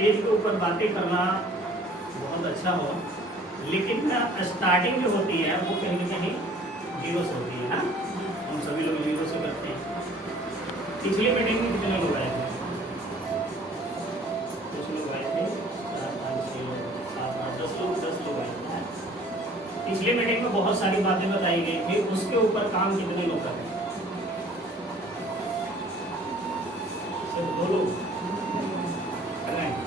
Stage के ऊपर बातें करना बहुत अच्छा हो, लेकिन स्टार्टिंग जो होती है वो कहीं ना कहीं जीरो से होती है ना। हम सभी लोग जीरो से करते हैं। पिछली मीटिंग में कितने लोग आए थे? कुछ लोग आए थे, 4 5 6 लोग, 7 8 10 लोग आए थे। पिछली मीटिंग में बहुत सारी बातें बताई गई थी, उसके ऊपर काम कितने लोग कर रहे हैं? सिर्फ 2 लोग कर रहे हैं।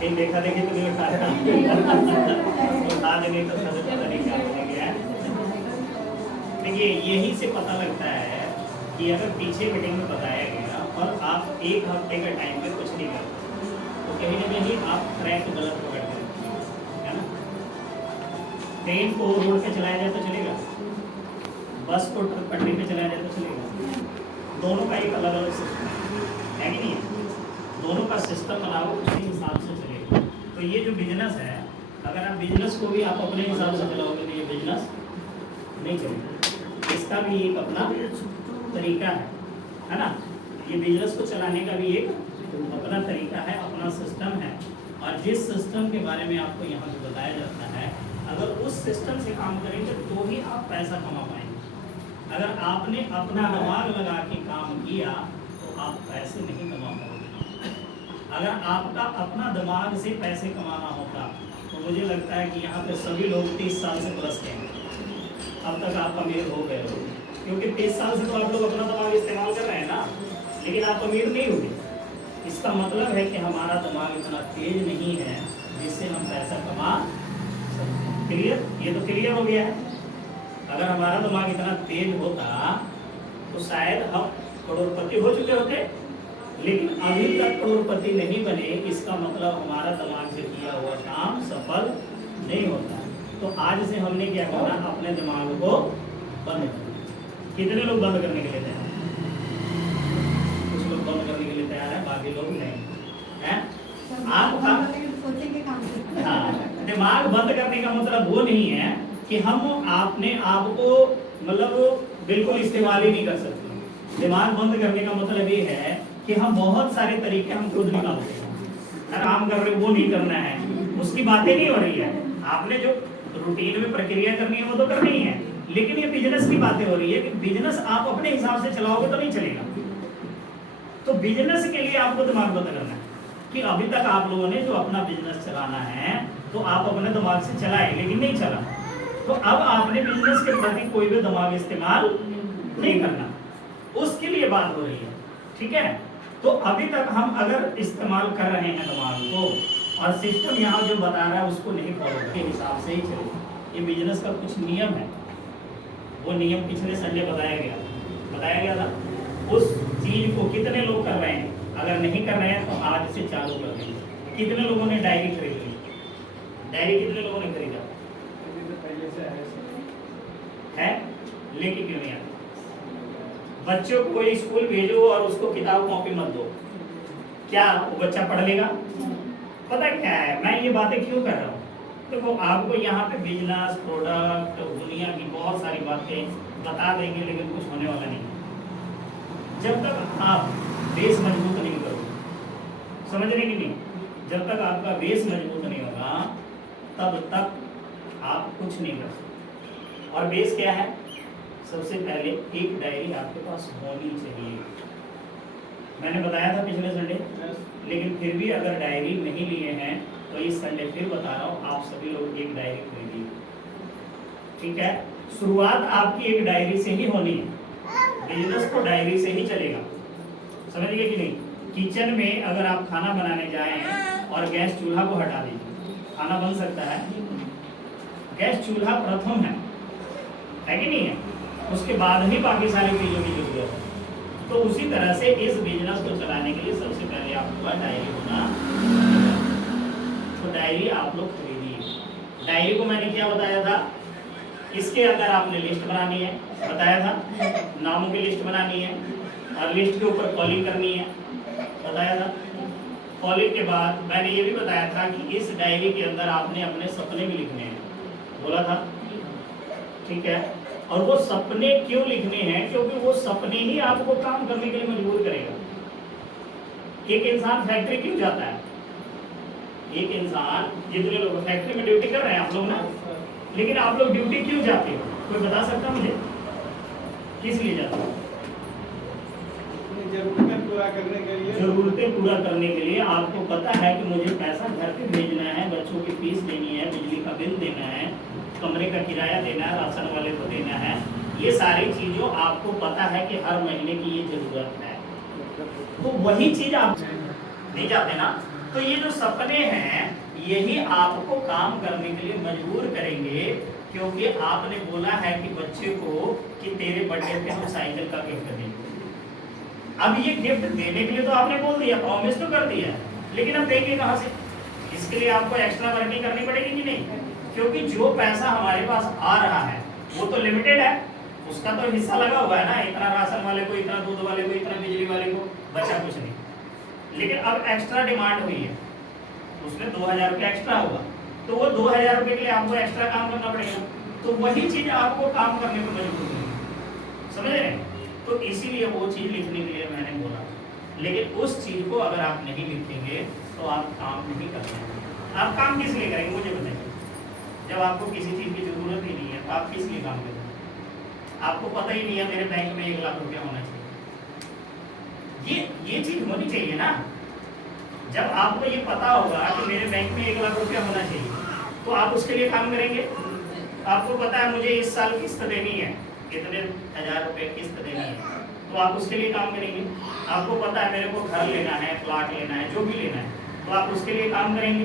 एक देखा देखी तो नहीं उठाया उठा देंगे तो सर पता नहीं क्या हो गया। देखिए यही से पता लगता है कि अगर पीछे मीटिंग में बताया गया और आप 1 हफ्ते के टाइम पे कुछ नहीं करते तो कहीं ना कहीं आप ट्रैक गलत पकड़ते हैं, है ना। ट्रेन को रोड पे चलाया जाए तो चलेगा, बस को पटरी पे चलाया जाए तो चलेगा। दोनों का एक अलग अलग सिस्टम है कि नहीं है? दोनों का सिस्टम बनाओ, उसी हिसाब से चलेगा। तो ये जो बिजनेस है, अगर आप बिजनेस को भी आप अपने हिसाब से चलाओगे तो ये बिजनेस नहीं चलेगा। इसका भी एक अपना तरीका है ना। ये बिजनेस को चलाने का भी एक अपना तरीका है, अपना सिस्टम है। और जिस सिस्टम के बारे में आपको यहाँ पे बताया जाता है, अगर उस सिस्टम से काम करेंगे तो ही आप पैसा कमा पाएंगे। अगर आपने अपना दिमाग लगा के काम किया तो आप पैसे नहीं कमा पाओगे। अगर आपका अपना दिमाग से पैसे कमाना होता तो मुझे लगता है कि यहाँ पे सभी लोग 30 साल से प्लस के हैं, अब तक आप अमीर हो गए हो। क्योंकि 30 साल से तो आप लोग अपना दिमाग इस्तेमाल कर रहे हैं ना, लेकिन आप अमीर नहीं होंगे। इसका मतलब है कि हमारा दिमाग इतना तेज नहीं है जिससे हम पैसा कमा सकते। क्लियर? ये तो क्लियर हो गया है। अगर हमारा दिमाग इतना तेज होता तो शायद हम करोड़पति हो चुके होते, लेकिन अभी तक करोड़पति नहीं बने। इसका मतलब हमारा दिमाग से किया हुआ काम सफल नहीं होता। तो आज से हमने क्या करना, अपने दिमाग को बंद करना। कितने लोग बंद करने के लिए तैयार हैं? कुछ लोग बंद करने के लिए तैयार हैं, बाकी लोग नहीं हैं। आप दिमाग बंद करने का मतलब वो नहीं है कि हम अपने आप को मतलब बिल्कुल इस्तेमाल ही नहीं कर सकते। दिमाग बंद करने का मतलब ये है कि हम बहुत सारे तरीके हम खुद निकालते हैं। काम कर रहे वो नहीं करना है, उसकी बातें नहीं हो रही है। आपने जो रूटीन में प्रक्रिया करनी है वो तो करनी है, लेकिन ये बिजनेस की बातें हो रही है कि बिजनेस आप अपने हिसाब से चलाओगे तो नहीं चलेगा। तो बिजनेस के लिए आपको दिमाग बंद करना है कि अभी तक आप लोगों ने जो अपना बिजनेस चलाना है तो आप अपने दिमाग से चलाए, लेकिन नहीं चला। तो अब आपने बिजनेस के प्रति कोई भी दिमाग इस्तेमाल नहीं करना, उसके लिए बात हो रही है। ठीक है? तो अभी तक हम अगर इस्तेमाल कर रहे हैं दिमाग को और सिस्टम यहाँ जो बता रहा है उसको नहीं फॉलो के हिसाब से ही चले। ये बिजनेस का कुछ नियम है, वो नियम पिछले संडे बताया गया था। उस चीज को कितने लोग कर रहे हैं? अगर नहीं कर रहे हैं तो आज से चालू कर देंगे। कितने लोगों ने डायरी खरीद ली? डायरी कितने लोगों ने खरीदा है? लेके क्यों नहीं आते? बच्चों को स्कूल भेजो और उसको किताब कॉपी मत दो, क्या वो बच्चा पढ़ लेगा? पता क्या है मैं ये बातें क्यों कर रहा हूँ? देखो आपको यहाँ पे बिजनेस, प्रोडक्ट, दुनिया की बहुत सारी बातें बता देंगे, लेकिन कुछ होने वाला नहीं जब तक आप बेस मजबूत नहीं करोगे। समझ रहे कि नहीं? जब तक आपका बेस मजबूत नहीं होगा तब तक आप कुछ नहीं कर सकते। और बेस क्या है? सबसे पहले एक डायरी आपके पास होनी चाहिए। मैंने बताया था पिछले संडे, लेकिन फिर भी अगर डायरी नहीं लिए हैं तो इस संडे फिर बता रहा हूँ, आप सभी लोग एक डायरी खरीदिए। ठीक है? शुरुआत आपकी एक डायरी से ही होनी है। बिजनेस तो डायरी से ही चलेगा। समझ गए कि नहीं? किचन में अगर आप खाना बनाने जाएं और गैस चूल्हा को हटा दीजिए, खाना बन सकता है? गैस चूल्हा प्रथम है कि नहीं है? उसके बाद ही बाकी सारी चीजों की जरूरत है। तो उसी तरह से इस बिजनेस को चलाने के लिए सबसे पहले आपके पास डायरी होना। तो डायरी आप लोग खरीदिए। डायरी को मैंने क्या बताया था? इसके अंदर आपने लिस्ट बनानी है, बताया था। नामों की लिस्ट बनानी है और लिस्ट के ऊपर कॉलिंग करनी है, बताया था। कॉलिंग के बाद मैंने ये भी बताया था कि इस डायरी के अंदर आपने अपने सपने भी लिखने हैं, बोला था। ठीक है? और वो सपने क्यों लिखने हैं? क्योंकि वो सपने ही आपको काम करने के लिए मजबूर करेगा। एक इंसान फैक्ट्री क्यों जाता है? एक इंसान, जितने लोग फैक्ट्री में ड्यूटी कर रहे हैं आप लोग ना, लेकिन आप लोग ड्यूटी क्यों जाते हो? कोई बता सकता मुझे किस लिए जाते हो? जरूरतें पूरा करने के लिए। जरूरतें पूरा करने के लिए। आपको पता है कि मुझे पैसा घर पे भेजना है, बच्चों की फीस देनी है, बिजली का बिल देना है, कमरे का किराया देना है, राशन वाले को देना है, ये सारी चीजों आपको पता है कि हर महीने की ये जरूरत है। तो वही चीज आप नहीं जाते ना, तो ये जो सपने हैं यही आपको काम करने के लिए मजबूर करेंगे, क्योंकि आपने बोला है कि बच्चे को कि तेरे बर्थडे पे हम साइकिल का गिफ्ट देंगे। अब ये गिफ्ट देने के लिए तो आपने बोल दिया, प्रॉमिस तो कर दिया, लेकिन अब देंगे कहाँ से? इसके लिए आपको एक्स्ट्रा वर्किंग करनी पड़ेगी कि नहीं? क्योंकि जो पैसा हमारे पास आ रहा है वो तो लिमिटेड है, उसका तो हिस्सा लगा हुआ है ना, इतना राशन वाले को, इतना दूध वाले को, इतना बिजली वाले को, बचा कुछ नहीं। लेकिन अब एक्स्ट्रा डिमांड हुई है, उसमें 2000 रुपये एक्स्ट्रा होगा, तो वो 2000 रुपये के लिए आपको एक्स्ट्रा काम करना पड़ेगा, तो वही चीज आपको काम करने को मजबूर करेगी, समझ रहे हैं? तो इसीलिए वो चीज लिखने के लिए मैंने बोला, लेकिन उस चीज को अगर आप नहीं लिखेंगे तो आप काम नहीं कर पाएंगे। आप काम किस लिए करेंगे मुझे बताइए? जब आपको किसी चीज की जरूरत ही नहीं है तो आप किस लिए काम करेंगे? आपको पता ही नहीं है मेरे बैंक में 1 लाख रुपया होना चाहिए, ये चीज होनी चाहिए ना। जब आपको ये पता होगा कि मेरे बैंक में 1 लाख रुपया होना चाहिए तो आप उसके लिए काम करेंगे। आपको पता है मुझे इस साल किस्त देनी है, कितने 1000 रुपये किस्त देनी है, तो आप उसके लिए काम करेंगे। आपको पता है मेरे को घर लेना है, प्लाट लेना है, जो भी लेना है, तो आप उसके लिए काम करेंगे।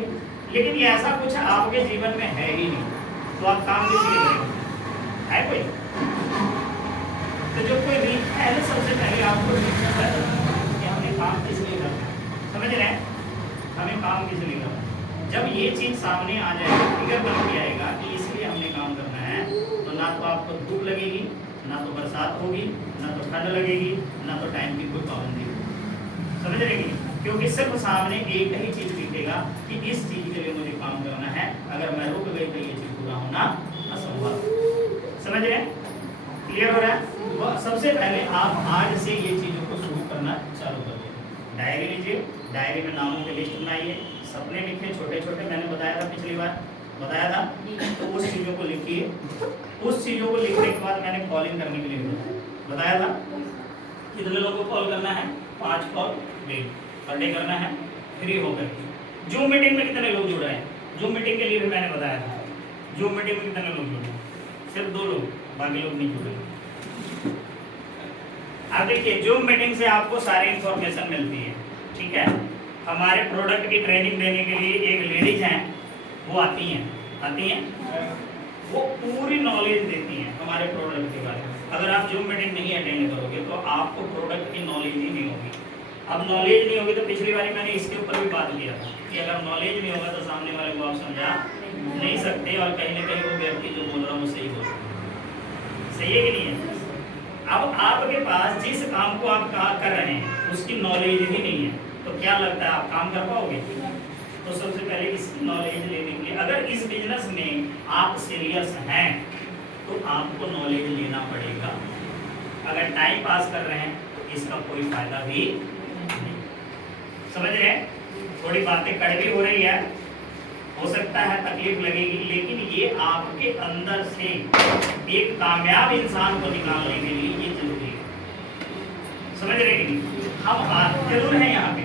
लेकिन ये ऐसा कुछ आपके जीवन में है ही नहीं, तो आप काम किस लिए करेंगे? है कोई? तो जो कोई रीच है ना, सबसे पहले आपको कि हमें काम किस लिए करना है, समझ रहे हैं? हमें काम किस लिए करना है। जब ये चीज सामने आ जाएगी, फिगर बन के आएगा कि इसलिए हमने काम करना है, तो ना तो आपको धूप लगेगी, ना तो बरसात होगी, ना तो ठंड लगेगी, ना तो टाइम की कोई पाबंदी होगी, समझ रहे हैं? क्योंकि सिर्फ सामने एक ही चीज दिखेगा कि इस चीज के लिए मुझे काम करना है, अगर मैं रुक गई तो ये चीज पूरा होना असंभव, समझ रहे हैं? क्लियर हो रहा है? सबसे पहले आप आज से ये चीजों को शुरू करना चालू कर दीजिए। डायरी लीजिए, डायरी में नामों की लिस्ट बनाइए, सपने लिखिए छोटे छोटे, मैंने बताया था पिछली बार, बताया था, तो उस चीज़ों को लिखिए। उस चीज़ों को लिखने के बाद मैंने कॉलिंग करने के लिए बताया था, कितने लोगों को कॉल करना है? 5 कॉल पर डे करना है, फ्री होकर। जूम मीटिंग में कितने लोग जुड़ रहे हैं? जूम मीटिंग के लिए भी मैंने बताया था, जूम मीटिंग में कितने लोग जुड़ रहे हैं? सिर्फ 2 लोग, बाकी लोग नहीं जुड़ रहे। अब देखिए, जूम मीटिंग से आपको सारी इंफॉर्मेशन मिलती है, ठीक है? हमारे प्रोडक्ट की ट्रेनिंग देने के लिए एक लेडीज हैं, वो आती हैं, वो पूरी नॉलेज देती हैं हमारे प्रोडक्ट के बारे में। अगर आप जूम मीटिंग नहीं अटेंड करोगे तो आपको प्रोडक्ट की नॉलेज ही नहीं होगी। अब नॉलेज नहीं होगी तो पिछली बार मैंने इसके ऊपर भी बात किया था कि अगर नॉलेज नहीं होगा तो सामने वाले को आप समझा नहीं सकते, और कहीं ना कहीं वो व्यक्ति जो बोल रहा है वो सही बोल रहा है, सही है कि नहीं है? अब आपके पास जिस काम को आप कर रहे हैं उसकी नॉलेज ही नहीं है, तो क्या लगता है आप काम कर पाओगे? तो सबसे पहले इसकी नॉलेज लेने के लिए, अगर इस बिजनेस में आप सीरियस हैं तो आपको नॉलेज लेना पड़ेगा। अगर टाइम पास कर रहे हैं तो इसका कोई फायदा भी नहीं, समझ रहे हैं? थोड़ी बातें कड़वी हो रही है, हो सकता है तकलीफ लगेगी, लेकिन ये आपके अंदर से एक कामयाब इंसान को निकालने के लिए ये जरूरी है, समझ रहे हैं? हम जरूर हैं यहाँ पे,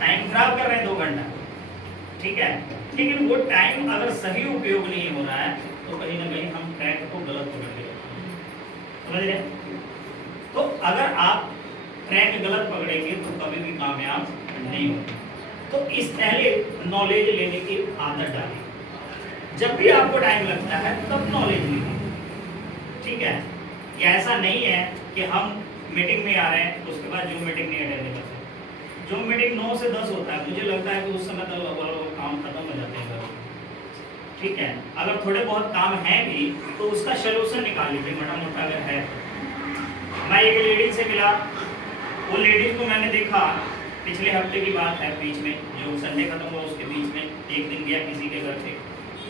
टाइम खराब कर रहे हैं 2 घंटा, ठीक है, लेकिन वो टाइम अगर सही उपयोग नहीं हो रहा है तो कहीं ना कहीं हम ट्रैक को गलत पकड़ रहे हैं, समझ रहे? तो अगर आप ट्रैक गलत पकड़ेंगे तो कभी भी कामयाब नहीं होंगे। तो इस पहले नॉलेज लेने की आदत डालिए। जब भी आपको टाइम लगता है तब नॉलेज लीजिए, ठीक है? ये ऐसा नहीं है कि हम मीटिंग में आ रहे हैं उसके बाद जूम मीटिंग नहीं अटेंड करते। जूम मीटिंग 9 से 10 होता है, मुझे लगता है कि उस समय तक काम खत्म हो जाते हैं, ठीक है? अगर थोड़े बहुत काम है भी तो उसका सोल्यूशन निकाल लीजिए, मोटा मोटा अगर है तो। मैं एक लेडीज से मिला, वो लेडीज को मैंने देखा, पिछले हफ्ते की बात है, बीच में जो संडे खत्म हुआ उसके बीच में एक दिन गया किसी के घर पे,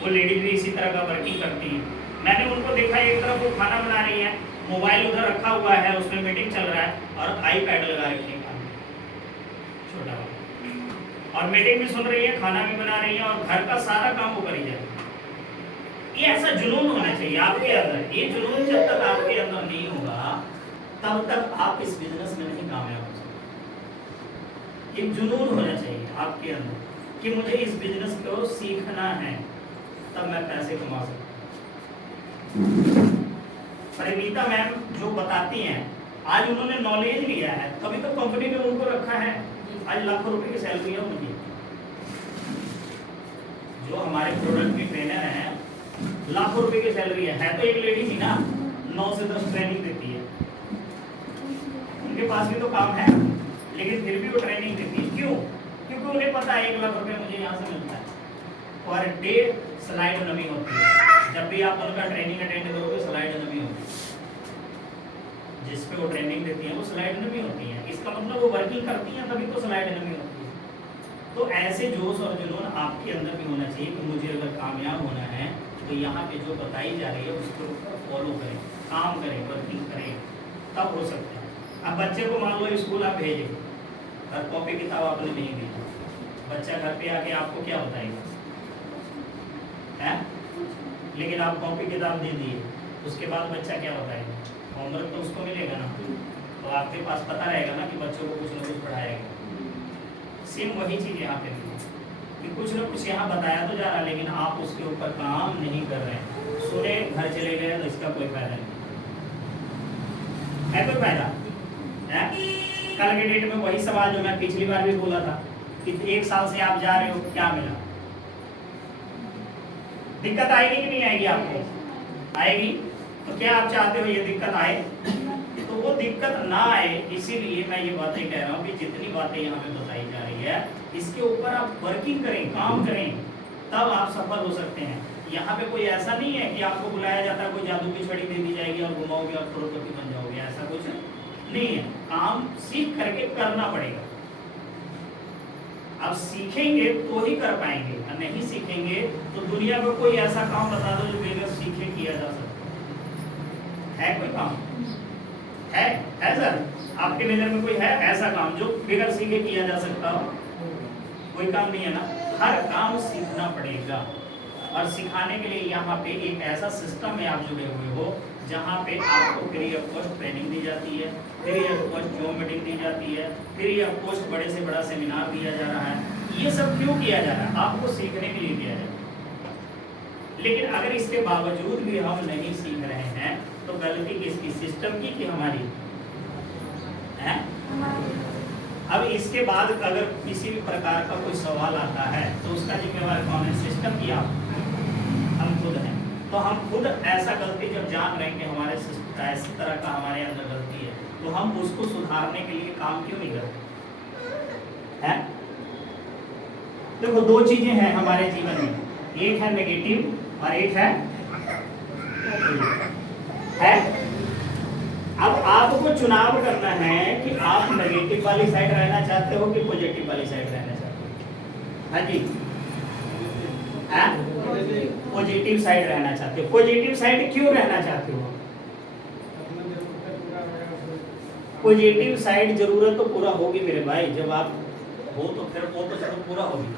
वो लेडीज भी इसी तरह का वर्किंग करती है। मैंने उनको देखा, एक तरफ वो खाना बना रही है, मोबाइल उधर रखा हुआ है, उसमें मीटिंग चल रहा है, और आईपैड लगा रखी है छोटा वाला, और मीटिंग भी सुन रही है, खाना भी बना रही है और घर का सारा काम वो करी जाए। ये ऐसा जुनून होना चाहिए आपके अंदर। ये जुनून जब तक आपके अंदर नहीं होगा तब तक आप इस बिजनेस में नहीं कामयाब हो सकते। एक जुनून होना चाहिए आपके अंदर कि मुझे इस बिजनेस को सीखना है, तब मैं पैसे कमा सकता हूँ। परिणीता मैम जो बताती हैं, आज उन्होंने नॉलेज लिया है, तभी तो कंपनी ने उनको रखा है। आज लाखों रुपए की सैलरी है उनकी। जो हमारे प्रोडक्ट की ट्रेनर हैं, लाखों रुपए की सैलरी है तो एक लेडी थी ना, 9 से 10 ट्रेनिंग देती है। उनके पास भी तो काम है, लेकिन फिर भी वो ट्रेनिंग देती है। क्यों? क्योंकि उन्हें पता है 1 लाख रुपए मुझे यहाँ से मिलता है। पर डे स्लाइड नमी होती है। जब भी आप उनका ट्रेनिंग अटेंड करोगे स्लाइड नमी होती है। जिस पे वो ट्रेनिंग देती है वो स्लाइड नमी होती है। इसका मतलब वो वर्किंग करती हैं तभी तो स्लाइड नमी होती है। तो ऐसे जोश और जुनून आपके अंदर भी होना चाहिए कि मुझे अगर कामयाब होना है तो यहाँ पे जो बताई जा रही है उसके ऊपर फॉलो करें, काम करें, वर्किंग करें, तब हो सकता है। अब बच्चे को मान लो स्कूल आप भेजें और कॉपी किताब आपने नहीं दी, बच्चा घर पे आके आपको क्या बताएगा? है? लेकिन आप कॉपी किताब दे दिए, उसके बाद बच्चा क्या बताएगा? होमवर्क तो उसको मिलेगा ना, तो आपके पास पता रहेगा ना कि बच्चों को कुछ न कुछ पढ़ाएगा। सेम वही चीज़ यहाँ पे भी कि कुछ न कुछ यहाँ बताया तो जा रहा है, लेकिन आप उसके ऊपर काम नहीं कर रहे हैं। सुने घर चले गए तो इसका कोई फायदा नहीं है। कोई फायदा है? कल के डेट में वही सवाल जो मैं पिछली बार भी बोला था कि 1 साल से आप जा रहे हो, क्या मिला? दिक्कत आएगी कि नहीं आएगी? आपको आएगी। तो क्या आप चाहते हो ये दिक्कत आए? तो वो दिक्कत ना आए, इसीलिए मैं ये बातें कह रहा हूँ कि जितनी बातें यहाँ पे बताई जा रही है इसके ऊपर आप वर्किंग करें, काम करें, तब आप सफल हो सकते हैं। यहाँ पे कोई ऐसा नहीं है कि आपको बुलाया जाता है, कोई जादू की छड़ी दे दी जाएगी और घुमाओगे और करोड़पति बन जाओगे, ऐसा कुछ नहीं है। काम सीख करके करना पड़ेगा। आप सीखेंगे तो ही कर पाएंगे, और नहीं सीखेंगे तो दुनिया में कोई ऐसा काम बता दो जो बगैर सीखे किया जा सकता है? कोई काम है सर? आपके नजर में कोई है ऐसा काम जो बगैर सीखे किया जा सकता हो? कोई काम नहीं है ना। हर काम सीखना पड़ेगा, और सिखाने के लिए यहाँ पे एक ऐसा सिस्टम में आप जुड़े हुए हो जहाँ पे आपको फ्री ऑफ कॉस्ट ट्रेनिंग दी जाती है, free of cost job meeting दी जाती है, फ्री ऑफ कॉस्ट बड़े से बड़ा सेमिनार दिया जा रहा है। ये सब क्यों किया जा रहा है? आपको सीखने के लिए दिया जा रहा है। लेकिन अगर इसके बावजूद भी हम नहीं सीख रहे हैं तो गलती किसकी? सिस्टम की कि हमारी है? अब इसके बाद अगर किसी भी प्रकार का कोई सवाल आता है तो उसका जिम्मेवार कौन है? सिस्टम की आप? हम खुद हैं। तो हम खुद ऐसा गलती जब जान रहे हैं कि हमारे इस तरह का हमारे अंदर गलती है, तो हम उसको सुधारने के लिए काम क्यों नहीं करते हैं? देखो, 2 चीजें हैं हमारे जीवन में, एक है नेगेटिव और एक है। अब आपको चुनाव करना है कि आप नेगेटिव वाली साइड रहना चाहते हो कि पॉजिटिव वाली साइड रहना चाहते हो? हाँ जी, पॉजिटिव साइड रहना चाहते हो। पॉजिटिव साइड क्यों रहना चाहते हो? पॉजिटिव साइड जरूरत तो पूरा होगी मेरे भाई, जब आप हो तो फिर वो तो जरूर पूरा होगी।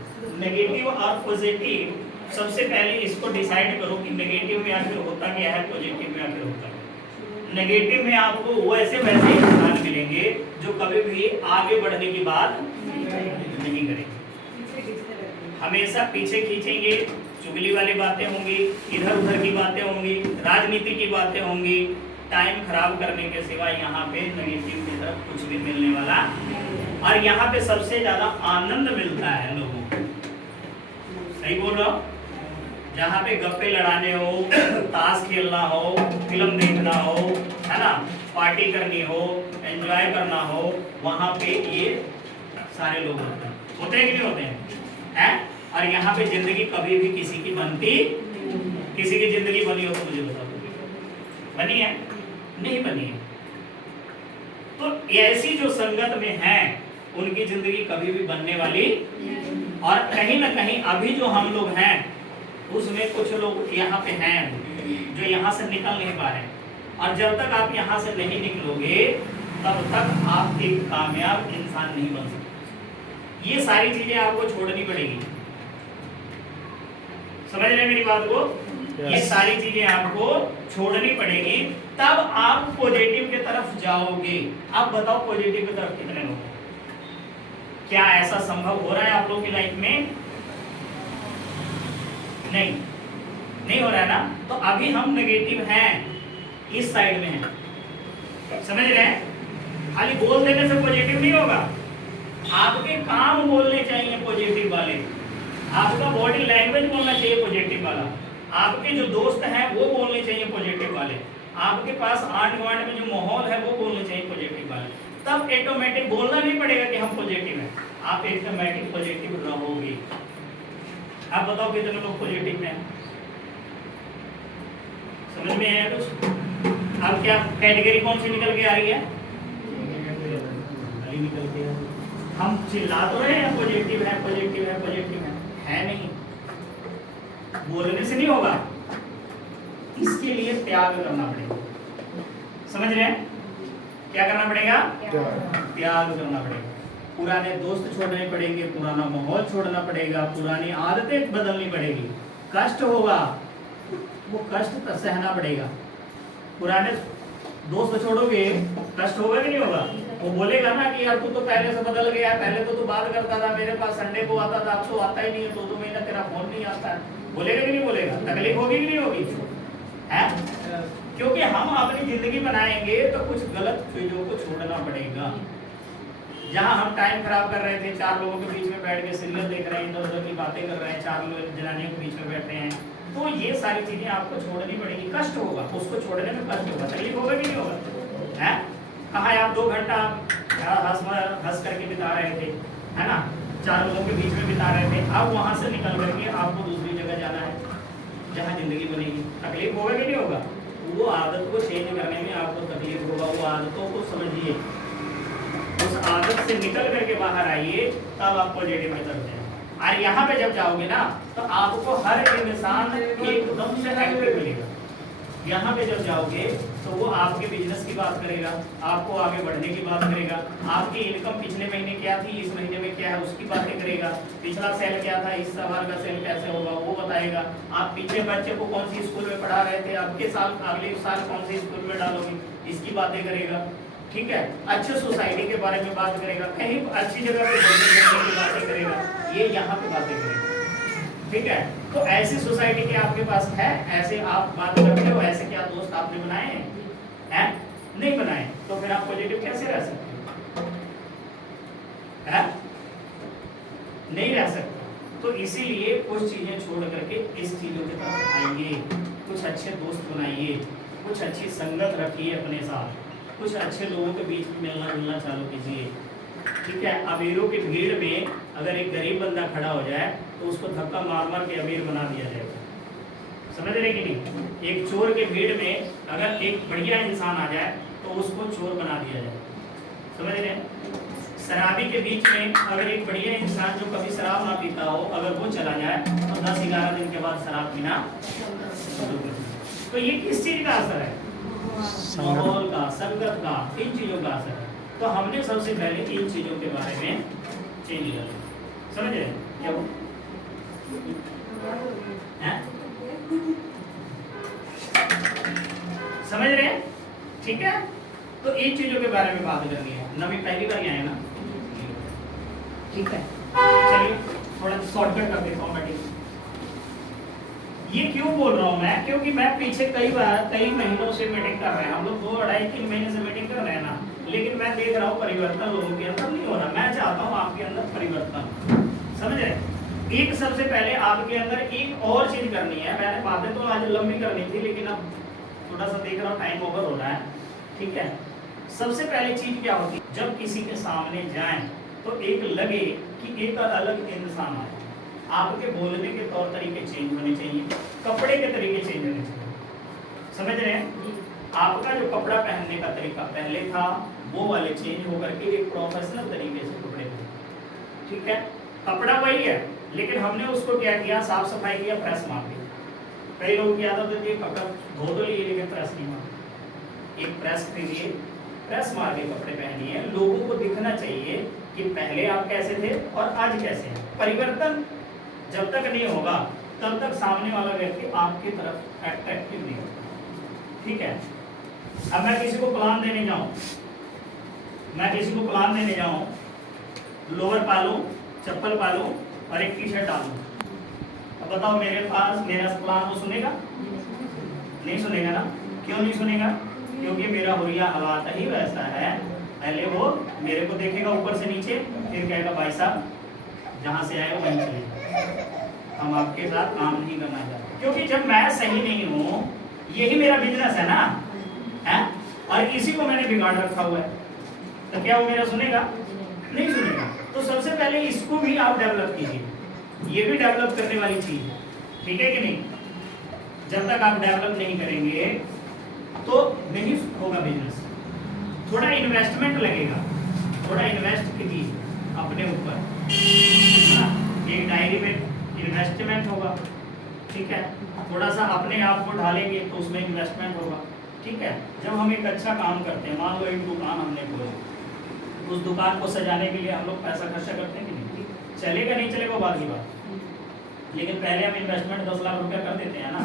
नेगेटिव और पॉजिटिव, सबसे पहले इसको डिसाइड करो कि नेगेटिव में आखिर होता क्या है, पॉजिटिव में आखिर होता है। नेगेटिव में आपको वैसे इंसान मिलेंगे जो कभी भी आगे बढ़ने की बात नहीं करेंगे, हमेशा पीछे खींचेंगे, चुगली वाली बातें होंगी, इधर उधर की बातें होंगी, राजनीति की बातें होंगी, टाइम खराब करने के सिवा यहाँ पे नेगेटिव की तरफ कुछ भी मिलने वाला। और यहाँ पे सबसे ज्यादा आनंद मिलता है लोगों को, सही बोल रहा हूँ? जहाँ पे गप्पे लड़ाने हो, ताश खेलना हो, फिल्म देखना हो, है ना, पार्टी करनी हो, एंजॉय करना हो, वहाँ पे ये सारे लोग होते हैं कि नहीं होते हैं? और यहाँ पे जिंदगी कभी भी किसी की बनती, किसी की जिंदगी बनी हो तो मुझे बता दो, बनी है? नहीं बनी है। तो ऐसी जो संगत में है उनकी जिंदगी कभी भी बनने वाली, और कहीं ना कहीं अभी जो हम लोग हैं उसमें कुछ लोग यहाँ पे हैं जो यहाँ से निकल नहीं पा रहे, और जब तक आप यहाँ से नहीं निकलोगे तब तक आप एक कामयाब इंसान नहीं बन सकते। ये सारी चीजें आपको छोड़नी पड़ेगी। समझ रहे हैं मेरी बात को? ये सारी चीजें आपको छोड़नी पड़ेगी, तब आप पॉजिटिव की तरफ जाओगे। अब बताओ पॉजिटिव की तरफ कितने लोग हैं? क्या ऐसा संभव हो रहा है आप लोग की लाइफ में? नहीं हो रहा है ना? तो अभी हम नेगेटिव हैं, इस साइड में हैं। समझ रहे हैं? खाली बोल देने से पॉजिटिव नहीं होगा, आपके काम बोलने चाहिए पॉजिटिव वाले, आपका बॉडी लैंग्वेज बोलना चाहिए पॉजिटिव वाला, आपके जो दोस्त हैं वो बोलने चाहिए पॉजिटिव वाले, आपके पास आंड गवांड में जो माहौल है वो बोलने चाहिए पॉजिटिव वाले। तब ऑटोमेटिक बोलना नहीं पड़ेगा कि हम पॉजिटिव हैं, आप ऑटोमेटिक पॉजिटिव रहोगे। आप बताओ कितने लोग पॉजिटिव हैं? समझ में आया कुछ? अब क्या कैटेगरी कौन सी निकल के आ रही है? निकल के हम चिल्ला तो रहे हैं पॉजिटिव है, पॉजिटिव है, पॉजिटिव है नहीं। बोलने से नहीं होगा, इसके लिए त्याग करना पड़ेगा। समझ रहे हैं? क्या करना पड़ेगा? त्याग करना पड़ेगा। पुराने दोस्त छोड़ने पड़ेंगे, पुराना माहौल छोड़ना पड़ेगा, पुरानी आदतें बदलनी पड़ेगी। कष्ट होगा, वो कष्ट सहना पड़ेगा। पुराने दोस्त छोड़ोगे, कष्ट होगा कि नहीं होगा? वो बोलेगा ना कि यार तू तो पहले से बदल गया, पहले तो तू बात करता था मेरे पास, संडे को आता था, अब तो आता ही नहीं है, 2-2 महीना तेरा फोन नहीं आता है। बोलेगा कि नहीं बोलेगा? तकलीफ होगी कि नहीं होगी? है? क्योंकि हम अपनी जिंदगी बनाएंगे तो कुछ गलत चीजों को छोड़ना पड़ेगा। जहाँ हम टाइम खराब कर रहे थे, 4 लोगों के बीच में बैठ के सीरियल देख रहे हैं, इधर उधर की बातें कर रहे हैं, 4 लोग जनानियों के बीच में बैठे हैं, तो ये सारी चीजें आपको छोड़नी पड़ेगी। कष्ट होगा, उसको छोड़ने में कष्ट होगा, तकलीफ होगा कि नहीं होगा? है? कहाँ आप 2 घंटा हंस करके बिता रहे थे, है ना, 4 लोगों के बीच में बिता रहे थे, अब वहां से निकल करके आपको दूसरी जगह जाना है जहाँ जिंदगी बनेगी, तकलीफ होगा कि नहीं होगा? वो आदत को चेंज करने में आपको तकलीफ होगा। वो आदतों को समझिए, उस आदत से निकल करके बाहर आइए, तब आप पॉजिटिव में तरफ जाएं। और यहाँ पे जब जाओगे ना, तो आपको हर इंसान एकदम से एक्टिव मिलेगा। यहाँ पे जब जाओगे तो वो आपके बिजनेस की बात करेगा, आपको आगे बढ़ने की बात करेगा, आपकी इनकम पिछले महीने क्या थी, इस महीने में क्या है उसकी बातें करेगा, पिछला सेल क्या था, इस साल का सेल कैसे होगा वो बताएगा, आप पीछे बच्चे को कौन सी स्कूल में पढ़ा रहे थे, अगले साल कौन सी स्कूल में डालोगे, इसकी बातें करेगा। ठीक है? अच्छे सोसाइटी के बारे में बात करेगा, कहीं अच्छी जगह पे की बातें करेगा, ये यहाँ पे बातें करेगा। ठीक है? तो ऐसी सोसाइटी के आपके पास है, ऐसे आप बात करते हो, ऐसे क्या दोस्त आपने बनाए हैं? नहीं बनाए, तो फिर आप पॉजिटिव कैसे रह सकते हैं? नहीं रह सकते। तो इसीलिए कुछ चीजें छोड़ करके इस चीजों की तरफ आइए, कुछ अच्छे दोस्त बनाइए, कुछ अच्छी संगत रखिए अपने साथ, कुछ अच्छे लोगों के बीच में मिलना जुलना चालू कीजिए। ठीक है? अमीरों की भीड़ में अगर एक गरीब बंदा खड़ा हो जाए तो उसको धक्का मार मार के अमीर बना दिया जाएगा। समझ रहे कि नहीं? एक चोर के भीड़ में अगर एक बढ़िया इंसान आ जाए तो उसको चोर बना दिया जाए। समझ रहे हैं? शराबी के बीच में अगर एक बढ़िया इंसान जो कभी शराब ना पीता हो, अगर वो चला जाए तो 10-11 दिन के बाद शराब पीना। तो ये किस चीज का असर है? माहौल का, संगत का, इन चीजों का असर है। तो हमने सबसे पहले इन चीजों के बारे में चेंज किया। समझ रहे हैं? क्या वो समझ रहे हैं? ठीक है? तो इन चीजों के बारे में बात करनी है। नवी पहली बार आए ना, ठीक है? चलिए थोड़ा शॉर्टकट करते हैं फॉर्मेटिंग। ये क्यों बोल रहा हूँ मैं? क्योंकि मैं पीछे कई महीनों से मीटिंग कर रहे हैं, हम लोग 2, 2.5, 3 महीने से मीटिंग कर रहे हैं ना, लेकिन मैं देख रहा हूँ परिवर्तन लोगों के अंदर नहीं हो रहा। मैं चाहता हूँ आपके अंदर परिवर्तन। समझ रहे? एक सबसे पहले आपके अंदर एक और चीज करनी है। मैंने बातें तो आज लंबी करनी थी, लेकिन अब थोड़ा सा देख रहा हूँ टाइम ओवर हो रहा है। ठीक है? सबसे पहले चीज क्या होती है? जब किसी के सामने जाएं तो एक लगे कि एक अलग इंसान आया। आपके बोलने के तौर तरीके चेंज होने चाहिए, कपड़े के तरीके चेंज होने चाहिए। समझ रहे हैं? आपका जो कपड़ा पहनने का तरीका पहले था, वो वाले चेंज होकर के एक प्रोफेशनल तरीके से कपड़े पहने। ठीक है? कपड़ा वही है, लेकिन हमने उसको क्या किया? साफ सफाई किया, प्रेस मार दिया। कई लोगों की आदत होती है कपड़ा धो तो लिए लेकिन प्रेस नहीं मार। एक प्रेस खरीदिए, प्रेस मार के कपड़े पहनिए, लोगों को दिखना चाहिए कि पहले आप कैसे थे और आज कैसे हैं। परिवर्तन जब तक नहीं होगा तब तक सामने वाला व्यक्ति आपकी तरफ अट्रैक्टिव नहीं होगा, ठीक है। अब मैं किसी को प्लान देने जाऊं, लोअर पालूं, चप्पल पालूं और एक टी शर्ट डालूं, अब बताओ मेरा प्लान वो सुनेगा? नहीं सुनेगा ना। क्यों नहीं सुनेगा? क्योंकि मेरा हुरिया हालात ही वैसा है। पहले वो मेरे को देखेगा ऊपर से नीचे, फिर कहेगा भाई साहब जहाँ से आए वहीं चले, हम आपके साथ काम नहीं करना चाहते। क्योंकि जब मैं सही नहीं हूँ, यही मेरा बिजनेस है ना, है? और इसी को मैंने बिगाड़ रखा हुआ है, तो क्या वो मेरा सुनेगा? नहीं सुनेगा। तो सबसे पहले इसको भी आप डेवलप कीजिए, ये भी डेवलप करने वाली चीज है, ठीक है कि नहीं। जब तक आप डेवलप नहीं करेंगे तो नहीं होगा बिजनेस। थोड़ा इन्वेस्टमेंट लगेगा, थोड़ा इन्वेस्ट कीजिए अपने ऊपर, एक डायरी में इन्वेस्टमेंट होगा, ठीक है। थोड़ा सा अपने आप को ढालेंगे तो उसमें इन्वेस्टमेंट होगा, ठीक है। जब हम एक अच्छा काम करते हैं, मान लो एक दुकान हमने खोली, उस दुकान को सजाने के लिए हम लोग पैसा खर्चा करते हैं कि नहीं? चलेगा नहीं चलेगा बात की बात, लेकिन पहले हम इन्वेस्टमेंट 10 लाख रुपया कर देते हैं ना,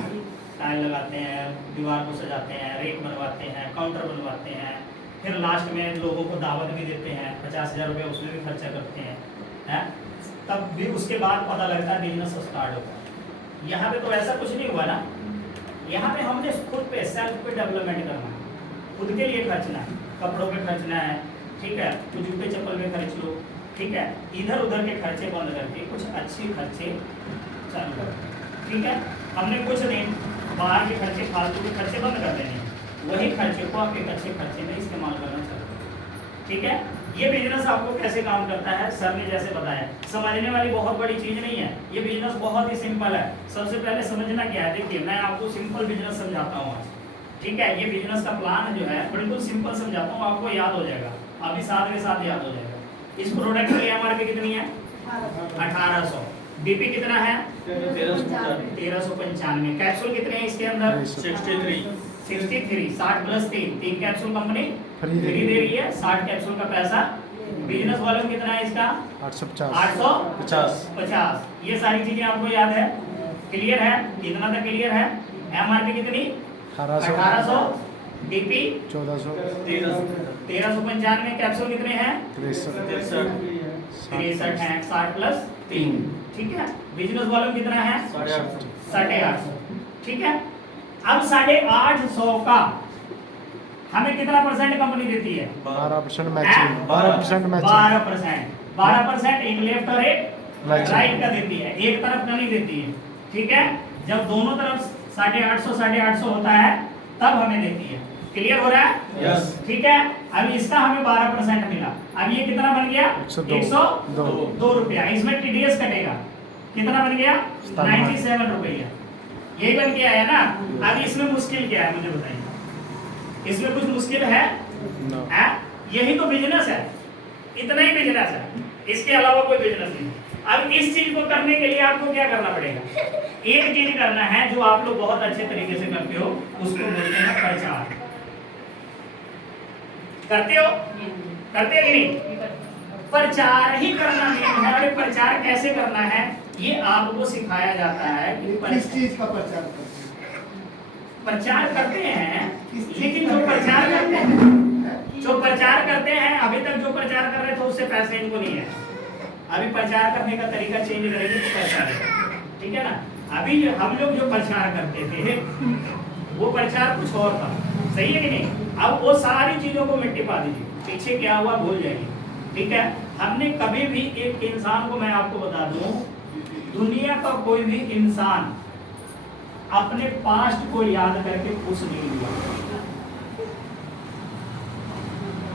टाइल लगाते हैं, दीवार को सजाते हैं, रेक बनवाते हैं, काउंटर बनवाते हैं, फिर लास्ट में लोगों को दावत भी देते हैं, 50,000 रुपया उसमें भी खर्चा करते हैं, तब भी उसके बाद पता लगता है बिजनेस स्टार्ट होता है। यहाँ पे तो ऐसा कुछ नहीं हुआ ना, यहाँ पे हमने खुद पे सेल्फ पे डेवलपमेंट करना है, खुद के लिए खर्चना है, कपड़ों पे खर्चना है, ठीक है, कुछ जूते चप्पल पे खर्च लो, ठीक है। इधर उधर के खर्चे बंद करके कुछ अच्छे खर्चे चालू करो, ठीक है। हमने कुछ दिन बाहर के खर्चे, फालतू के खर्चे बंद कर देने, वही खर्चे को आप एक अच्छे खर्चे में इस्तेमाल करना चाहिए, ठीक है। ये बिजनेस आपको कैसे काम करता है, सर ने जैसे बताया, समझने वाली बहुत बड़ी चीज नहीं है, ये बिजनेस बहुत ही सिंपल है। सबसे पहले समझना क्या है, देखिए मैं आपको सिंपल बिजनेस समझाता हूँ आज, ठीक है। ये बिजनेस का प्लान जो है बिल्कुल सिंपल समझाता हूँ, आपको याद हो जाएगा, अभी साथ के साथ याद हो जाएगा। इस प्रोडक्ट की एमआरपी कितनी है? 1800। बीपी कितना है? 1395। कैप्सूल कितने हैं इसके अंदर? 63। 60 प्लस 3 कैप्सूल कंपनी फ्री दे रही है। 60 कैप्सूल का पैसा बिजनेस वालों कितना है इसका? 850। ये सारी चीजें आपको याद है, क्लियर है? कितना तक क्लियर है? एमआरपी कितनी? 1800, डीपी 1400, 1395। कैप्सूल कितने हैं? 63 है, 60 प्लस 3, ठीक है। बिजनेस वालों कितना है? 850, ठीक है। अब 850 का हमें कितना परसेंट कंपनी देती है? 12% मैचिंग, 12% 12% एक लेफ्ट और एक राइट का देती है, एक तरफ का नहीं देती है, ठीक है। जब दोनों तरफ 850 होता है तब हमें देती है, क्लियर हो रहा है? यस। ठीक है। अब इसका हमें 12% मिला, अब ये कितना बन गया? 102 रुपया। इसमें टीडीएस कटेगा, कितना बन गया? 97 रुपया। यही बन के आया ना। अब इसमें मुश्किल क्या है मुझे बताइए, इसमें कुछ मुश्किल है? यही तो बिजनेस है, इतना ही बिजनेस है, इसके अलावा कोई बिजनेस नहीं। अब इस चीज को करने के लिए आपको क्या करना पड़ेगा? एक चीज करना है जो आप लोग बहुत अच्छे तरीके से करते हो, उसको बोलते हैं प्रचार। करते हो? करते हो कि नहीं? प्रचार ही करना है। और प्रचार कैसे करना है ये आपको सिखाया जाता है कि किस चीज का प्रचार करते हैं? प्रचार करते हैं, लेकिन जो प्रचार करते हैं अभी तक जो प्रचार कर रहे थे उससे पैसे इनको नहीं है। अभी प्रचार करने का तरीका चेंज करेंगे तो पैसा है, ठीक है ना। अभी हम लोग जो प्रचार करते थे वो प्रचार कुछ और था, सही है कि नहीं? अब वो सारी चीजों को मिट्टी पा दीजिए, पीछे क्या हुआ भूल जाइए, ठीक है। हमने कभी भी एक इंसान को, मैं आपको बता दूं, दुनिया का कोई भी इंसान अपने पास्ट को याद करके खुश नहीं हुआ।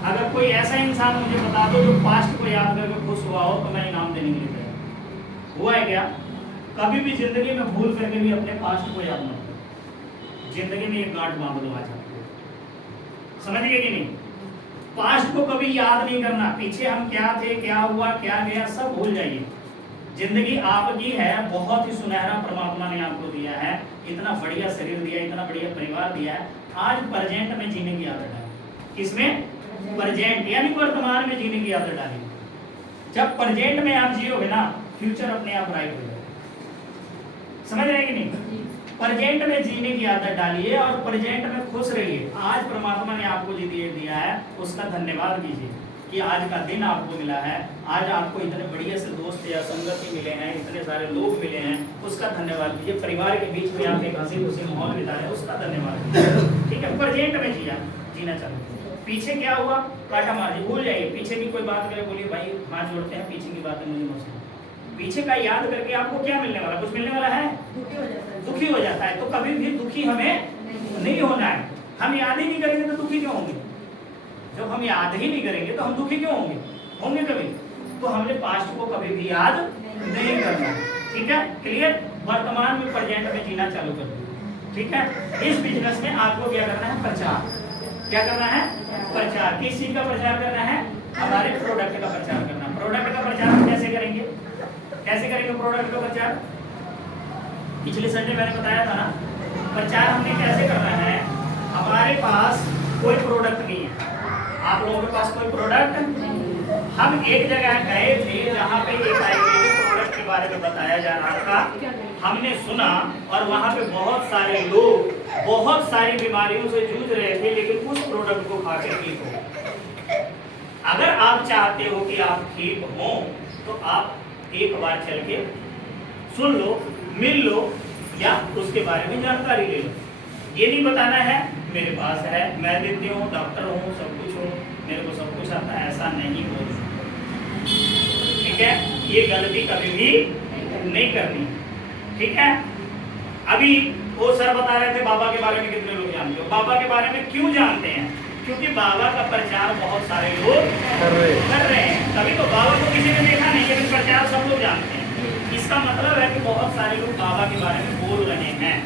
अगर कोई ऐसा इंसान मुझे बता दो जो पास्ट को याद करके खुश हुआ हो तो मैं इनाम देने के लिए तैयार। हुआ है क्या? कभी भी जिंदगी में भूल करके भी अपने पास्ट को याद मत करो, जिंदगी में एक गांठ बांध दो आज। समझ गए कि नहीं? पास्ट को कभी याद नहीं करना, पीछे हम क्या थे, क्या हुआ, क्या गया, सब भूल जाइए। जिंदगी आपकी है, बहुत ही सुनहरा परमात्मा ने आपको दिया है, इतना बढ़िया शरीर दिया, इतना बढ़िया परिवार दिया है। आज प्रेजेंट में जीने की आदत है। किसमें? प्रेजेंट, यानी वर्तमान में जीने की आदत डाली। जब प्रेजेंट में आप जियोगे ना, फ्यूचर अपने आप राइट हो जाएगा। समझ रहे हैं कि नहीं? प्रेजेंट में जीने की आदत डालिए और प्रेजेंट में खुश रहिए। आज परमात्मा ने आपको जो दिया है उसका धन्यवाद कीजिए कि आज का दिन आपको मिला है, आज आपको इतने बढ़िया से दोस्त या संगति मिले हैं, इतने सारे लोग मिले हैं, उसका धन्यवाद कीजिए। परिवार के बीच में आप एक हंसी खुशी माहौल बिता रहे हैं, उसका धन्यवाद कीजिए। ठीक है, प्रेजेंट में जीना चाहिए। पीछे क्या हुआ काटा मार भूल जाइए, पीछे की कोई बात करे बोलिए भाई हाथ जोड़ते हैं, पीछे की बातें मुझे मत सुनो। पीछे का याद करके आपको क्या मिलने वाला, कुछ मिलने वाला है? दुखी हो जाता है। तो कभी भी दुखी हमें नहीं होना है। हम याद ही नहीं करेंगे तो दुखी क्यों होंगे? जब हम याद ही नहीं करेंगे तो हम दुखी क्यों होंगे कभी? तो हमने पास्ट को कभी भी याद नहीं करना। ठीक है, क्लियर? वर्तमान में प्रेजेंट में जीना चालू कर दो। ठीक है, इस बिजनेस में आपको क्या करना है? प्रचार। क्या करना है? प्रचार। किस चीज का प्रचार करना है? हमारे प्रोडक्ट का प्रचार करना। प्रोडक्ट का प्रचार हम कैसे करेंगे? कैसे करेंगे प्रोडक्ट का प्रचार? पिछले संडे मैंने बताया था ना, प्रचार हमने कैसे करना है। हमारे पास कोई प्रोडक्ट नहीं है, आप लोगों के पास कोई प्रोडक्ट, हम एक जगह गए थे जहाँ पे एक आयुर्वेदिक प्रोडक्ट के बारे में बताया जा रहा था। हमने सुना और वहाँ पे बहुत सारे लोग बहुत सारी बीमारियों से जूझ रहे थे, लेकिन उस प्रोडक्ट को खाकर ठीक हो। अगर आप चाहते हो कि आप ठीक हो तो आप एक बार चल के सुन लो, मिल लो या उसके बारे में जानकारी ले लो। ये नहीं बताना है मेरे पास है, मैं देती हूँ, डॉक्टर हूँ, सब कुछ हूँ, मेरे को सब कुछ आता है, ऐसा नहीं बोल। ठीक है, ये गलती कभी भी नहीं करनी। ठीक है, अभी वो सर बता रहे थे बाबा के बारे में कितने लोग जानते हो? बाबा के बारे में क्यों जानते हैं? क्योंकि बाबा का प्रचार बहुत सारे लोग कर रहे हैं। तभी तो बाबा को किसी ने देखा नहीं, लेकिन प्रचार सब लोग जानते हैं। इसका मतलब है कि बहुत सारे लोग बाबा के बारे में बोल रहे हैं,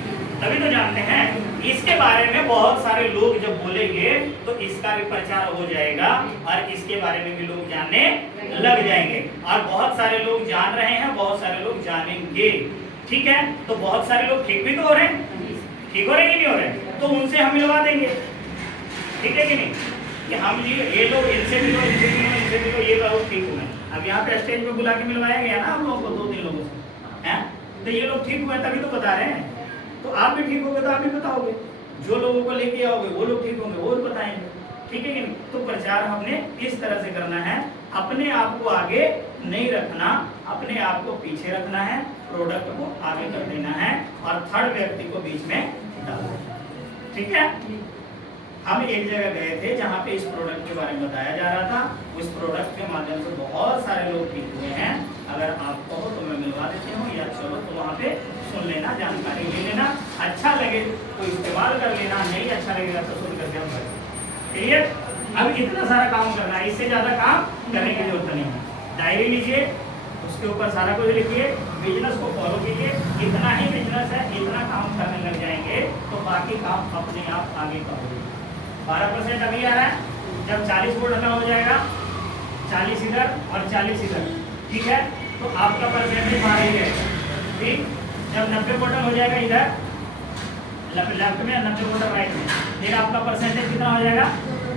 तभी तो जानते हैं। इसके बारे में बहुत सारे लोग जब बोलेंगे तो इसका भी प्रचार हो जाएगा और इसके बारे में भी लोग जानने लग जाएंगे। और बहुत सारे लोग जान रहे हैं, बहुत सारे लोग जानेंगे। ठीक है, तो बहुत सारे लोग ठीक भी तो हो रहे हैं, ठीक हो रहे हैं कि नहीं हो रहे? तो उनसे हम मिलवा देंगे। ठीक है कि नहीं? कि हम जी ये लोग इनसे मिलो, इनसे मिलो, इनसे मिलो, ये लोग ठीक हुए। अब यहाँ पे स्टेज पे बुला के मिलवाया गया ना हम लोगों को 2-3 लोगों से, हैं? तो ये लोग ठीक हुए तभी तो बता रहे हैं। तो आप भी ठीक होगे तो आप भी बताओगे, जो लोगों को लेके आओगे वो लोग ठीक होंगे, वो बताएंगे। ठीक है कि नहीं? तो प्रचार हमने इस तरह से करना है, अपने आप को आगे नहीं रखना, अपने आप को पीछे रखना है, प्रोडक्ट को आगे कर देना है और थर्ड व्यक्ति को बीच में डालना है। ठीक है, हम एक जगह गए थे जहाँ पे इस प्रोडक्ट के बारे में बताया जा रहा था। उस प्रोडक्ट के माध्यम से बहुत सारे लोग ठीक हुए हैं। अगर आप कहो तो मैं मिलवा देती हूँ, या चलो तो वहाँ पे सुन लेना, जानकारी ले लेना, अच्छा लगे तो इस्तेमाल कर लेना, नहीं अच्छा लगेगा तो सुन करके हम क्लियर। अब इतना सारा काम करना है, इससे ज्यादा काम करने की जरूरत नहीं है। डायरी लीजिए, उसके ऊपर सारा कुछ लिखिए, बिजनेस को फॉलो कीजिए। इतना ही बिजनेस है, इतना काम करने लग जाएंगे तो बाकी काम अपने आप आगे का होगा। 12% अभी आ रहा है, जब 40 वोल्ट का हो जाएगा, 40 इधर और 40 इधर, ठीक है, तो आपका परसेंटेज 12 ही रहेगा। ठीक, जब 90 वोल्ट हो जाएगा इधर लेफ्ट में, 90 वोल्ट राइट में, फिर आपका परसेंटेज कितना हो जाएगा?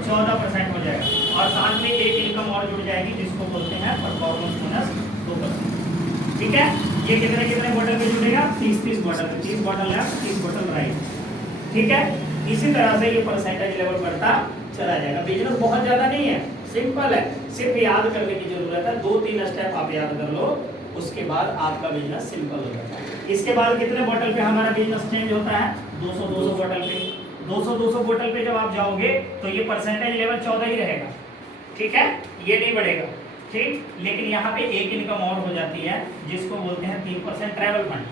14% हो जाएगा। और साथ में एक इनकम और जुड़ जाएगी जिसको बोलते हैं परफॉर्मेंस बोनस 2%। ठीक है, ये कितने कितने बॉटल पे जुड़ेगा? 30 bottle, 30 bottle left, 30 bottle right. ठीक है, इसी तरह से ये परसेंटेज लेवल बढ़ता चला जाएगा। बिजनेस बहुत ज्यादा नहीं है, सिंपल है, सिर्फ याद करने की जरूरत है। 2-3 स्टेप आप याद कर लो, उसके बाद आपका बिजनेस सिंपल हो जाता है। इसके बाद कितने बॉटल पे हमारा बिजनेस चेंज होता है? 200 बॉटल पे। 200 बॉटल पे जब आप जाओगे तो ये परसेंटेज लेवल 14 ही रहेगा। ठीक है, ये नहीं बढ़ेगा। ठीक, लेकिन यहाँ पे एक इनकम और हो जाती है जिसको बोलते हैं 3% ट्रैवल फंड।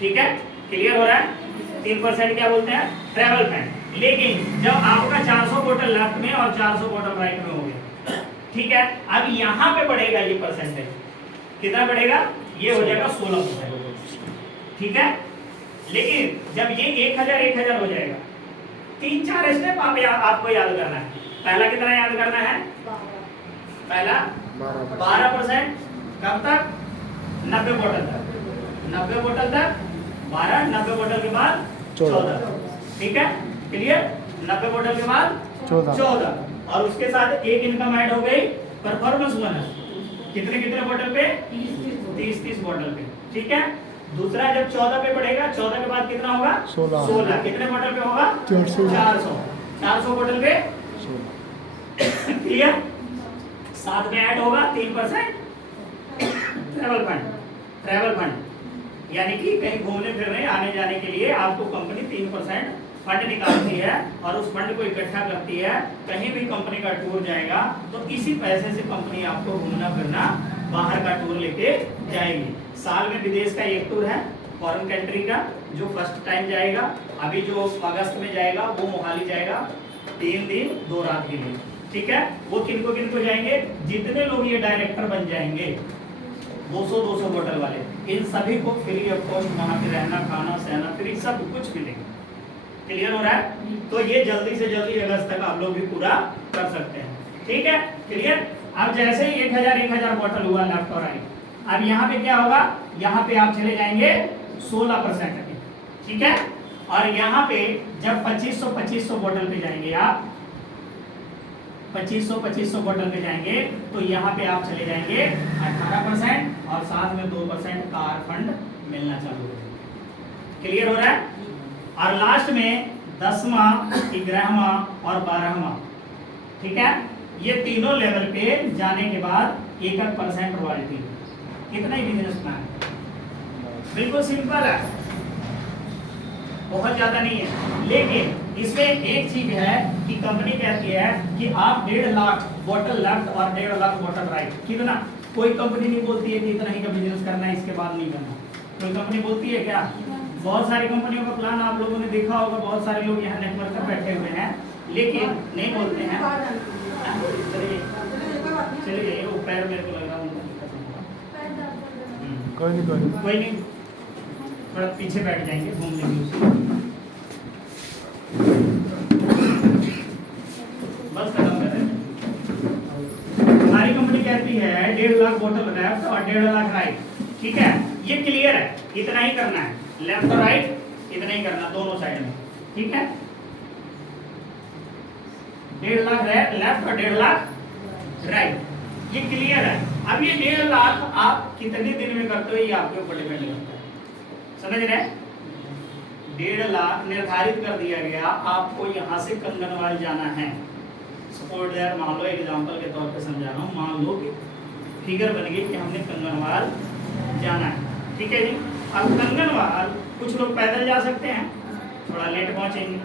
ठीक है, क्लियर हो रहा है? 3% क्या बोलते हैं? Travel fund. लेकिन जब आपका 400 बॉटल लेफ्ट में और 400 बॉटल राइट में हो गया, ठीक है, अब यहाँ पे बढ़ेगा ये परसेंटेज, कितना बढ़ेगा? ये हो जाएगा 16%। ठीक है, लेकिन जब ये 1000 हो जाएगा, 3-4 स्टेप आपको याद करना है। पहला कितना याद करना है? पहला 12%। कब तक? 90 बॉटल तक। 90 बॉटल तक 12, 90 बॉटल के बाद 14। ठीक है, क्लियर? 90 बॉटल के बाद 14 और उसके साथ एक इनकम ऐड हो गई परफॉर्मेंस बोनस। कितने कितने बॉटल पे? 30 बॉटल पे। ठीक है। दूसरा जब 14 पे बढ़ेगा, 14 के बाद कितना होगा? 16। कितने बॉटल पे होगा? 400 बॉटल पे। क्लियर? साथ में ऐड होगा 3% ट्रैवल फंड, यानी कि कहीं घूमने फिरने आने जाने के लिए आपको कंपनी 3% फंड निकालती है और उस फंड को इकट्ठा करती है। कहीं भी कंपनी का टूर जाएगा तो इसी पैसे से कंपनी आपको घूमना फिरना बाहर का टूर लेके जाएगी। साल में विदेश का एक टूर है फॉरेन कंट्री का, जो फर्स्ट टाइम जाएगा। अभी जो अगस्त में जाएगा वो मोहाली जाएगा 3 दिन 2 रात के लिए। ठीक है। वो किनको जाएंगे? जितने लोग ये डायरेक्टर बन जाएंगे 200 बॉटल वाले, इन सभी को फ्री ऑफ कॉस्ट वहां पे रहना खाना सहना फ्री सब कुछ मिलेगा। क्लियर हो रहा है? तो ये जल्दी से जल्दी अगस्त तक आप लोग भी पूरा कर सकते हैं। ठीक है। क्लियर? अब जैसे ही 1000 बॉटल हुआ लेफ्ट और राइट, अब यहाँ पे क्या होगा? यहाँ पे आप चले जाएंगे 16% पे। ठीक है। और यहाँ पे जब 2500 बॉटल पे जाएंगे आप, 2500 बॉटल पे जाएंगे तो यहाँ पे आप चले जाएंगे 18% और साथ में 2% कार फंड मिलना चालू हो जाएगा। क्लियर हो रहा है? और लास्ट में 10वां 11वां और 12वां, ठीक है, ये तीनों लेवल पे जाने के बाद 1% रॉयल्टी। कितना ही बिजनेस प्लान, बिल्कुल सिंपल है, बहुत ज्यादा नहीं है। लेकिन इसमें एक चीज है कि कंपनी कहती है कि आप 1.5 लाख बॉटल लेफ्ट और 1.5 लाख बॉटल राइट। कितना? कोई कंपनी नहीं बोलती है कि इतना ही का बिजनेस करना है, इसके बाद नहीं करना। कोई कंपनी बोलती है क्या? बहुत सारी कंपनियों का प्लान आप लोगों ने देखा होगा, बहुत सारे लोग यहाँ नेटवर्क पर बैठे हुए हैं लेकिन नहीं बोलते हैं। चलिए वो पैर मेरे को लग रहा है कोई नहीं, थोड़ा पीछे बैठ जाएंगे, घूम लेंगे बस खत्म कर रहे हैं। हमारी कंपनी कहती है 1.5 लाख बोतल लेफ्ट और 1.5 लाख राइट। ठीक है, ये क्लियर है, इतना ही करना है, लेफ्ट और राइट इतना ही करना दोनों साइड में। ठीक है, 1.5 लाख लेफ्ट और 1.5 लाख राइट, ये क्लियर है। अब ये 1.5 लाख आप कितने दिन में करते हो ये आपके ऊपर डिपेंड करता है, समझ रहे हैं? 1.5 लाख निर्धारित कर दिया गया, आपको यहाँ से कंगनवाल जाना है। सपोर्ट दैट, मान लो एग्जांपल के तौर पे समझा रहा हूँ, मान लो कि फिगर बन गई कि हमने कंगनवाल जाना है। ठीक है जी, अब कंगनवाल कुछ लोग पैदल जा सकते हैं, थोड़ा लेट पहुँचेंगे,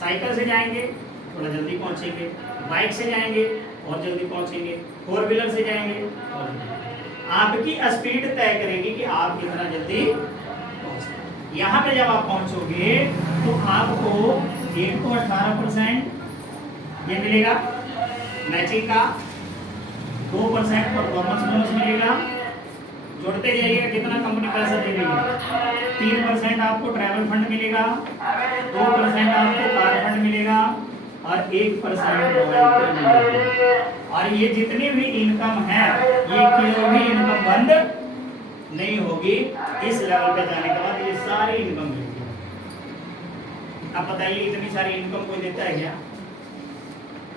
साइकिल से जाएंगे थोड़ा जल्दी पहुँचेंगे, बाइक से जाएंगे और जल्दी पहुँचेंगे, 4 व्हीलर से जाएंगे और आपकी स्पीड तय करेगी कि आप कितना जल्दी पहुँचें। यहाँ पे जब आप पहुँचोगे तो आपको एक तो 18% ये मिलेगा मैचिंग का, 2% परफॉर्मेंस बोनस मिलेगा, जोड़ते जाइएगा कितना कंपनी पैसा दे रही है, 3% आपको ट्रैवल फंड मिलेगा, 2% आपको कार फंड मिलेगा और 1% रॉयल्टी मिलेगी। और ये जितनी भी इनकम है ये कोई भी इनकम बंद नहीं होगी। इस लेवल पे जाने के बाद ये सारी इनकम मिलेगी। अब बताइए इतनी सारी इनकम कोई देता है क्या?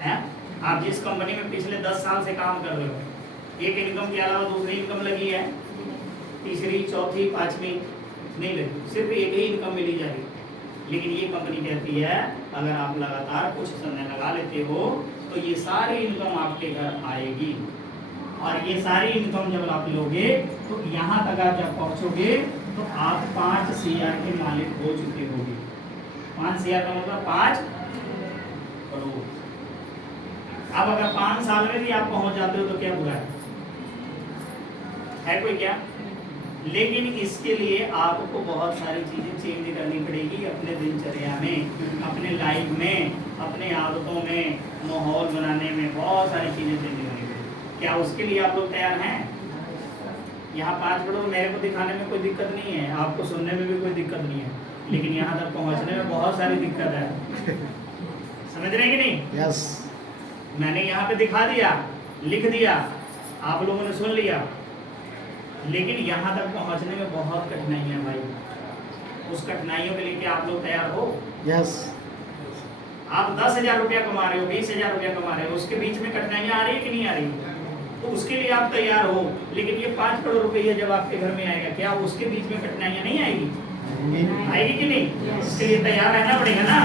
है? आप जिस कंपनी में पिछले 10 साल से काम कर रहे हो, एक इनकम के अलावा दूसरी इनकम लगी है, तीसरी चौथी पांचवी नहीं लगी, सिर्फ एक ही इनकम मिली जाएगी। लेकिन ये कंपनी कहती है अगर आप लगातार कुछ समय लगा लेते हो तो ये सारी इनकम आपके घर आएगी। और ये सारी इनकम जब आप लोगे तो यहाँ तक आप जब पहुँचोगे तो आप 5 CR के मालिक हो चुके होगे। 5 CR का मतलब 5 करोड़। अब अगर 5 साल में भी आप पहुँच जाते हो तो क्या बुरा है कोई क्या? लेकिन इसके लिए आपको बहुत सारी चीजें चेंज करनी पड़ेगी अपने दिनचर्या में, अपने लाइफ में, अपने आदतों में, माहौल बनाने में बहुत सारी चीजें चेंज करनी पड़ेगी। क्या उसके लिए आप लोग तैयार हैं? यहाँ 5 करोड़ मेरे को दिखाने में कोई दिक्कत नहीं है, आपको सुनने में भी कोई दिक्कत नहीं है, लेकिन यहाँ तक पहुँचने में बहुत सारी दिक्कत है। समझ रहे कि नहीं? यस। मैंने यहाँ पे दिखा दिया, लिख दिया, आप लोगों ने सुन लिया, लेकिन यहाँ तक पहुँचने में बहुत कठिनाइयाँ भाई। उस कठिनाइयों के लिए क्या आप लोग तैयार हो? यस। आप 10,000 रुपया कमा रहे हो, 20,000 रुपया कमा रहे हो, उसके बीच में कठिनाइयाँ आ रही है कि नहीं आ रही? तो उसके लिए आप तैयार हो। लेकिन ये 5 करोड़ रुपये जब आपके घर में आएगा, क्या उसके बीच में कठिनाइयां नहीं आएगी? आएगी कि नहीं? इसके लिए तैयार रहना पड़ेगा ना।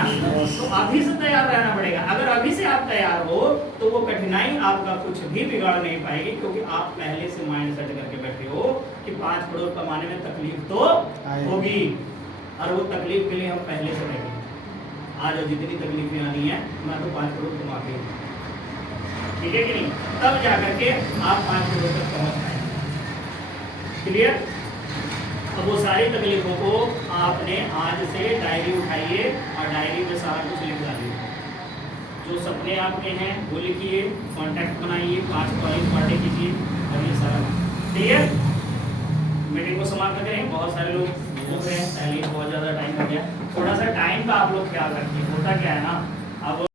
तो अभी से तैयार रहना पड़ेगा। अगर अभी से आप तैयार हो तो वो कठिनाई आपका कुछ भी बिगाड़ नहीं पाएगी, क्योंकि आप पहले से माइंड सेट करके बैठे हो कि 5 करोड़ कमाने में तकलीफ तो होगी, और वो तकलीफ के लिए हम पहले से बैठे। आज जितनी तकलीफें आनी है, मैं तो 5 करोड़ कमा के, ठीक है कि नहीं, तब जाकर के आप 5 करोड़ तक पहुंच पाएंगे। क्लियर? अब वो सारी तकलीफों को आपने आज से डायरी उठाइए और डायरी में सारा कुछ लिख डालिए। जो सपने आपके हैं वो लिखिए, कॉन्टैक्ट बनाइए, 5 कॉलेज पार्टी कीजिए, और ये सारा। ठीक है, मीटिंग को समाप्त करें। बहुत सारे लोग भूख रहे हैं, पहले बहुत ज़्यादा टाइम हो गया। थोड़ा सा टाइम का आप लोग ख्याल रखिए। होता क्या है ना, अब